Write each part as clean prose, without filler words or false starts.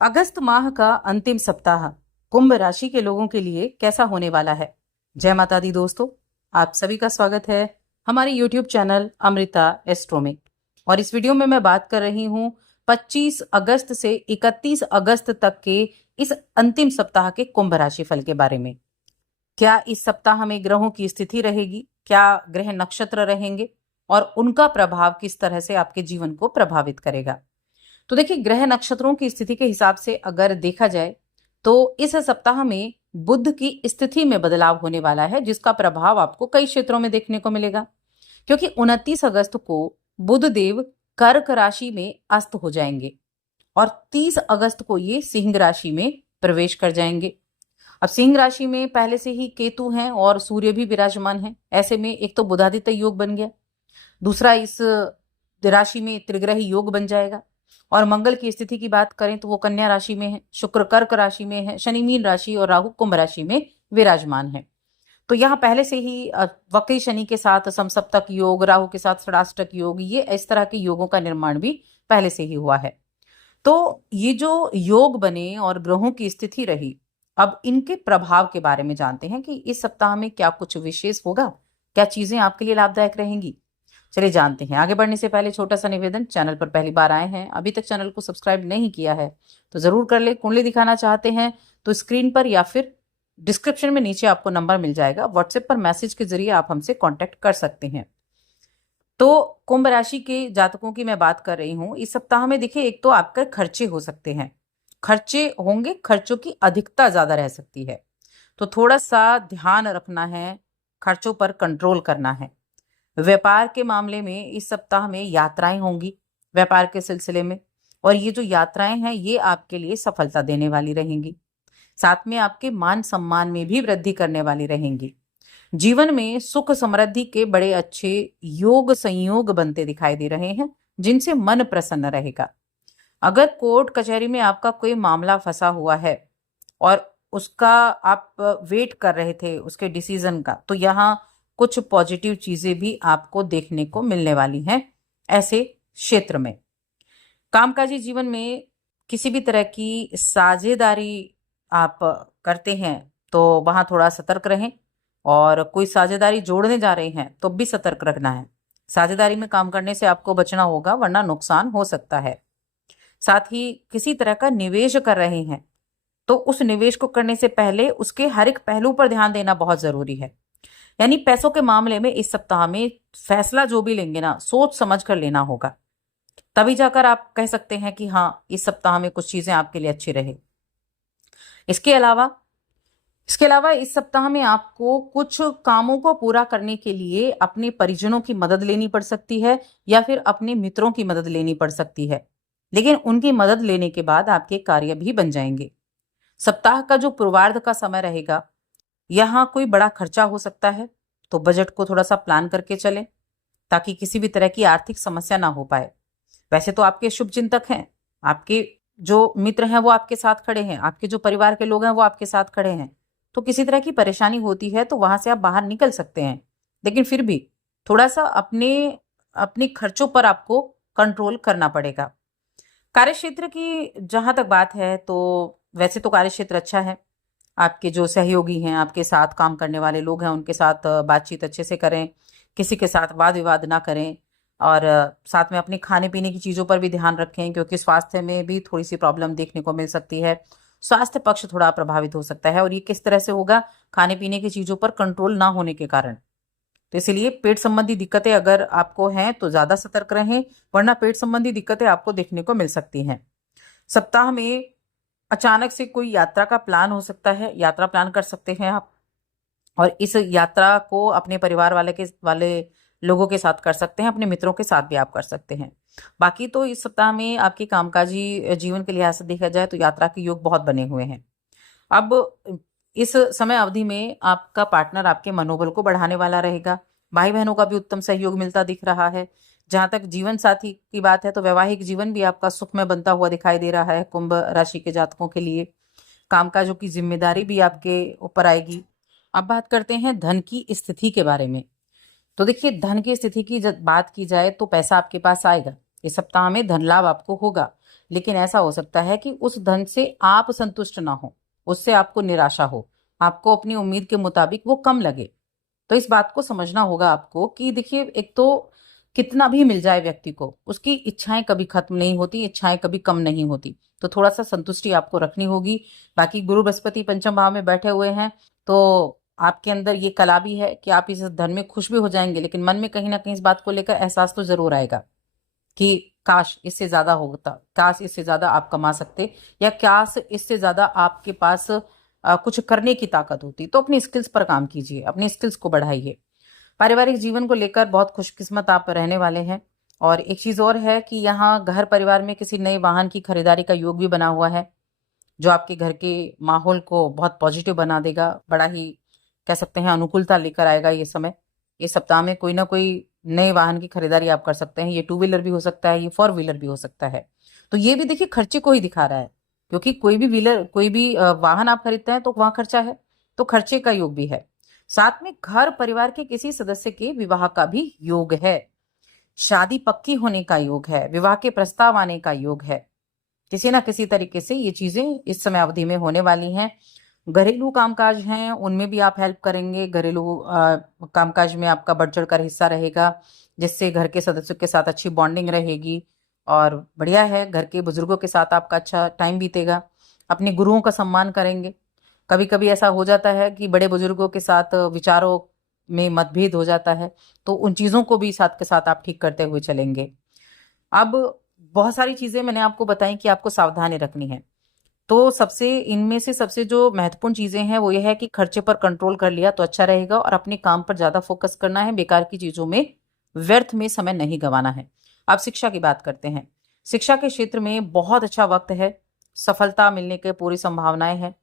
अगस्त माह का अंतिम सप्ताह कुंभ राशि के लोगों के लिए कैसा होने वाला है। जय माता दी दोस्तों, आप सभी का स्वागत है हमारे YouTube चैनल अमृता एस्ट्रो में। और इस वीडियो में मैं बात कर रही हूँ 25 अगस्त से 31 अगस्त तक के इस अंतिम सप्ताह के कुंभ राशि फल के बारे में। क्या इस सप्ताह में ग्रहों की स्थिति रहेगी, क्या ग्रह नक्षत्र रहेंगे और उनका प्रभाव किस तरह से आपके जीवन को प्रभावित करेगा। तो देखिए, ग्रह नक्षत्रों की स्थिति के हिसाब से अगर देखा जाए तो इस सप्ताह में बुध की स्थिति में बदलाव होने वाला है, जिसका प्रभाव आपको कई क्षेत्रों में देखने को मिलेगा। क्योंकि 29 अगस्त को बुध देव कर्क राशि में अस्त हो जाएंगे और 30 अगस्त को ये सिंह राशि में प्रवेश कर जाएंगे। अब सिंह राशि में पहले से ही केतु हैं और सूर्य भी विराजमान है। ऐसे में एक तो बुधादित्य योग बन गया, दूसरा इस राशि में त्रिग्रही योग बन जाएगा। और मंगल की स्थिति की बात करें तो वो कन्या राशि में है, शुक्र कर्क राशि में है, शनि मीन राशि और राहु कुंभ राशि में विराजमान है। तो यहाँ पहले से ही वक्री शनि के साथ समसप्तक योग, राहु के साथ षडाष्टक योग, ये इस तरह के योगों का निर्माण भी पहले से ही हुआ है। तो ये जो योग बने और ग्रहों की स्थिति रही, अब इनके प्रभाव के बारे में जानते हैं कि इस सप्ताह में क्या कुछ विशेष होगा, क्या चीजें आपके लिए लाभदायक रहेंगी। चलिए जानते हैं। आगे बढ़ने से पहले छोटा सा निवेदन, चैनल पर पहली बार आए हैं, अभी तक चैनल को सब्सक्राइब नहीं किया है तो जरूर कर ले। कुंडली दिखाना चाहते हैं तो स्क्रीन पर या फिर डिस्क्रिप्शन में नीचे आपको नंबर मिल जाएगा, व्हाट्सएप पर मैसेज के जरिए आप हमसे कांटेक्ट कर सकते हैं। तो कुंभ राशि के जातकों की मैं बात कर रही हूं इस सप्ताह में। देखिए, एक तो आपके खर्चे हो सकते हैं, खर्चे होंगे, खर्चों की अधिकता ज्यादा रह सकती है, तो थोड़ा सा ध्यान रखना है, खर्चों पर कंट्रोल करना है। व्यापार के मामले में इस सप्ताह में यात्राएं होंगी व्यापार के सिलसिले में, और ये जो यात्राएं हैं ये आपके लिए सफलता देने वाली रहेंगी। साथ में आपके मान सम्मान में भी वृद्धि करने वाली रहेंगी। जीवन में सुख समृद्धि के बड़े अच्छे योग संयोग बनते दिखाई दे रहे हैं, जिनसे मन प्रसन्न रहेगा। अगर कोर्ट कचहरी में आपका कोई मामला फंसा हुआ है और उसका आप वेट कर रहे थे उसके डिसीजन का, तो यहाँ कुछ पॉजिटिव चीजें भी आपको देखने को मिलने वाली हैं। ऐसे क्षेत्र में कामकाजी जीवन में किसी भी तरह की साझेदारी आप करते हैं तो वहां थोड़ा सतर्क रहें, और कोई साझेदारी जोड़ने जा रहे हैं तो भी सतर्क रखना है। साझेदारी में काम करने से आपको बचना होगा, वरना नुकसान हो सकता है। साथ ही किसी तरह का निवेश कर रहे हैं तो उस निवेश को करने से पहले उसके हर एक पहलू पर ध्यान देना बहुत जरूरी है। यानी पैसों के मामले में इस सप्ताह में फैसला जो भी लेंगे ना, सोच समझ कर लेना होगा, तभी जाकर आप कह सकते हैं कि हाँ, इस सप्ताह में कुछ चीजें आपके लिए अच्छी रहे। इसके अलावा इस सप्ताह में आपको कुछ कामों को पूरा करने के लिए अपने परिजनों की मदद लेनी पड़ सकती है या फिर अपने मित्रों की मदद लेनी पड़ सकती है, लेकिन उनकी मदद लेने के बाद आपके कार्य भी बन जाएंगे। सप्ताह का जो पूर्वार्ध का समय रहेगा, यहाँ कोई बड़ा खर्चा हो सकता है, तो बजट को थोड़ा सा प्लान करके चलें ताकि किसी भी तरह की आर्थिक समस्या ना हो पाए। वैसे तो आपके शुभ चिंतक हैं, आपके जो मित्र हैं वो आपके साथ खड़े हैं, आपके जो परिवार के लोग हैं वो आपके साथ खड़े हैं, तो किसी तरह की परेशानी होती है तो वहां से आप बाहर निकल सकते हैं। लेकिन फिर भी थोड़ा सा अपने खर्चों पर आपको कंट्रोल करना पड़ेगा। कार्यक्षेत्र की जहां तक बात है तो वैसे तो कार्यक्षेत्र अच्छा है। आपके जो सहयोगी हैं, आपके साथ काम करने वाले लोग हैं, उनके साथ बातचीत अच्छे से करें, किसी के साथ वाद विवाद ना करें, और साथ में अपने खाने पीने की चीज़ों पर भी ध्यान रखें, क्योंकि स्वास्थ्य में भी थोड़ी सी प्रॉब्लम देखने को मिल सकती है। स्वास्थ्य पक्ष थोड़ा प्रभावित हो सकता है, और ये किस तरह से होगा, खाने पीने की चीज़ों पर कंट्रोल ना होने के कारण। तो इसलिए पेट संबंधी दिक्कतें अगर आपको हैं तो ज़्यादा सतर्क रहें, वरना पेट संबंधी दिक्कतें आपको देखने को मिल सकती हैं। सप्ताह में अचानक से कोई यात्रा का प्लान हो सकता है, यात्रा प्लान कर सकते हैं आप, और इस यात्रा को अपने परिवार वाले लोगों के साथ कर सकते हैं, अपने मित्रों के साथ भी आप कर सकते हैं। बाकी तो इस सप्ताह में आपके कामकाजी जीवन के लिहाज से देखा जाए तो यात्रा के योग बहुत बने हुए हैं। अब इस समय अवधि में आपका पार्टनर आपके मनोबल को बढ़ाने वाला रहेगा। भाई बहनों का भी उत्तम सहयोग मिलता दिख रहा है। जहां तक जीवन साथी की बात है तो वैवाहिक जीवन भी आपका सुखमय बनता हुआ दिखाई दे रहा है कुंभ राशि के जातकों के लिए। कामकाजों की जिम्मेदारी भी आपके ऊपर आएगी। अब बात करते हैं धन की स्थिति के बारे में। तो देखिए, धन की स्थिति की जब बात की जाए तो पैसा आपके पास आएगा, इस सप्ताह में धन लाभ आपको होगा, लेकिन ऐसा हो सकता है कि उस धन से आप संतुष्ट ना हो, उससे आपको निराशा हो, आपको अपनी उम्मीद के मुताबिक वो कम लगे। तो इस बात को समझना होगा आपको कि देखिए, एक तो कितना भी मिल जाए व्यक्ति को, उसकी इच्छाएं कभी खत्म नहीं होती, इच्छाएं कभी कम नहीं होती। तो थोड़ा सा संतुष्टि आपको रखनी होगी। बाकी गुरु बृहस्पति पंचम भाव में बैठे हुए हैं, तो आपके अंदर ये कला भी है कि आप इस धन में खुश भी हो जाएंगे, लेकिन मन में कहीं ना कहीं इस बात को लेकर एहसास तो जरूर आएगा कि काश इससे ज्यादा होता, काश इससे ज्यादा आप कमा सकते, या काश इससे ज्यादा आपके पास कुछ करने की ताकत होती। तो अपनी स्किल्स पर काम कीजिए, अपनी स्किल्स को बढ़ाइए। पारिवारिक जीवन को लेकर बहुत खुशकिस्मत आप रहने वाले हैं। और एक चीज और है कि यहाँ घर परिवार में किसी नए वाहन की खरीदारी का योग भी बना हुआ है, जो आपके घर के माहौल को बहुत पॉजिटिव बना देगा। बड़ा ही कह सकते हैं अनुकूलता लेकर आएगा ये समय। इस सप्ताह में कोई ना कोई नए वाहन की खरीदारी आप कर सकते हैं। ये टू व्हीलर भी हो सकता है, ये फोर व्हीलर भी हो सकता है। तो ये भी देखिए खर्चे को ही दिखा रहा है, क्योंकि कोई भी वाहन आप खरीदते हैं तो वहां खर्चा है, तो खर्चे का योग भी है। साथ में घर परिवार के किसी सदस्य के विवाह का भी योग है, शादी पक्की होने का योग है, विवाह के प्रस्ताव आने का योग है। किसी ना किसी तरीके से ये चीजें इस समय अवधि में होने वाली हैं। घरेलू कामकाज हैं, उनमें भी आप हेल्प करेंगे। घरेलू कामकाज में आपका बढ़ चढ़ कर हिस्सा रहेगा, जिससे घर के सदस्यों के साथ अच्छी बॉन्डिंग रहेगी। और बढ़िया है, घर के बुजुर्गों के साथ आपका अच्छा टाइम बीतेगा। अपने गुरुओं का सम्मान करेंगे। कभी कभी ऐसा हो जाता है कि बड़े बुजुर्गों के साथ विचारों में मतभेद हो जाता है, तो उन चीजों को भी साथ के साथ आप ठीक करते हुए चलेंगे। अब बहुत सारी चीजें मैंने आपको बताई कि आपको सावधानी रखनी है। तो इनमें से सबसे जो महत्वपूर्ण चीजें हैं वो ये है कि खर्चे पर कंट्रोल कर लिया तो अच्छा रहेगा, और अपने काम पर ज्यादा फोकस करना है। बेकार की चीजों में, व्यर्थ में समय नहीं गंवाना है। अब शिक्षा की बात करते हैं। शिक्षा के क्षेत्र में बहुत अच्छा वक्त है, सफलता मिलने की पूरी संभावनाएं हैं।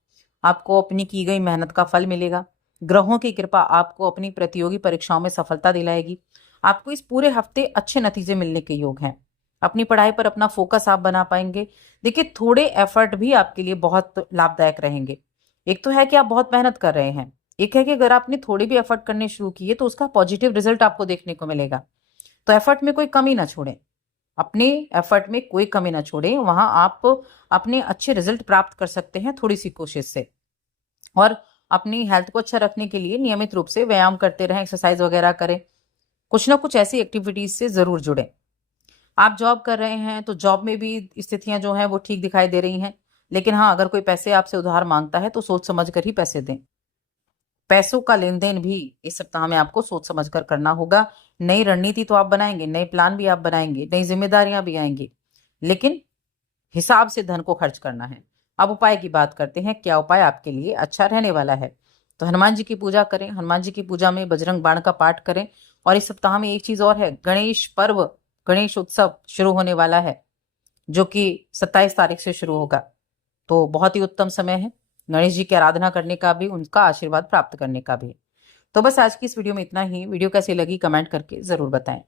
आपको अपनी की गई मेहनत का फल मिलेगा। ग्रहों की कृपा आपको अपनी प्रतियोगी परीक्षाओं में सफलता दिलाएगी। आपको इस पूरे हफ्ते अच्छे नतीजे मिलने के योग हैं। अपनी पढ़ाई पर अपना फोकस आप बना पाएंगे। देखिए, थोड़े एफर्ट भी आपके लिए बहुत लाभदायक रहेंगे। एक तो है कि आप बहुत मेहनत कर रहे हैं, एक है कि अगर आपने थोड़े भी एफर्ट करने शुरू किए तो उसका पॉजिटिव रिजल्ट आपको देखने को मिलेगा। तो एफर्ट में कोई कमी ना छोड़ें, अपने एफर्ट में कोई कमी ना छोड़ें। वहां आप अपने अच्छे रिजल्ट प्राप्त कर सकते हैं थोड़ी सी कोशिश से। और अपनी हेल्थ को अच्छा रखने के लिए नियमित रूप से व्यायाम करते रहें, एक्सरसाइज वगैरह करें। कुछ ना कुछ ऐसी एक्टिविटीज से जरूर जुड़ें। आप जॉब कर रहे हैं तो जॉब में भी स्थितियां जो हैं वो ठीक दिखाई दे रही हैं। लेकिन हाँ, अगर कोई पैसे आपसे उधार मांगता है तो सोच समझ कर ही पैसे दें। पैसों का लेन देन भी इस सप्ताह में आपको सोच समझ कर करना होगा। नई रणनीति तो आप बनाएंगे, नए प्लान भी आप बनाएंगे, नई जिम्मेदारियां भी आएंगी, लेकिन हिसाब से धन को खर्च करना है। अब उपाय की बात करते हैं, क्या उपाय आपके लिए अच्छा रहने वाला है। तो हनुमान जी की पूजा करें, हनुमान जी की पूजा में बजरंग बाण का पाठ करें। और इस सप्ताह में एक चीज और है, गणेश पर्व, गणेश उत्सव शुरू होने वाला है, जो कि 27 तारीख से शुरू होगा। तो बहुत ही उत्तम समय है गणेश जी की आराधना करने का भी, उनका आशीर्वाद प्राप्त करने का भी। तो बस आज की इस वीडियो में इतना ही। वीडियो कैसी लगी कमेंट करके जरूर बताएं।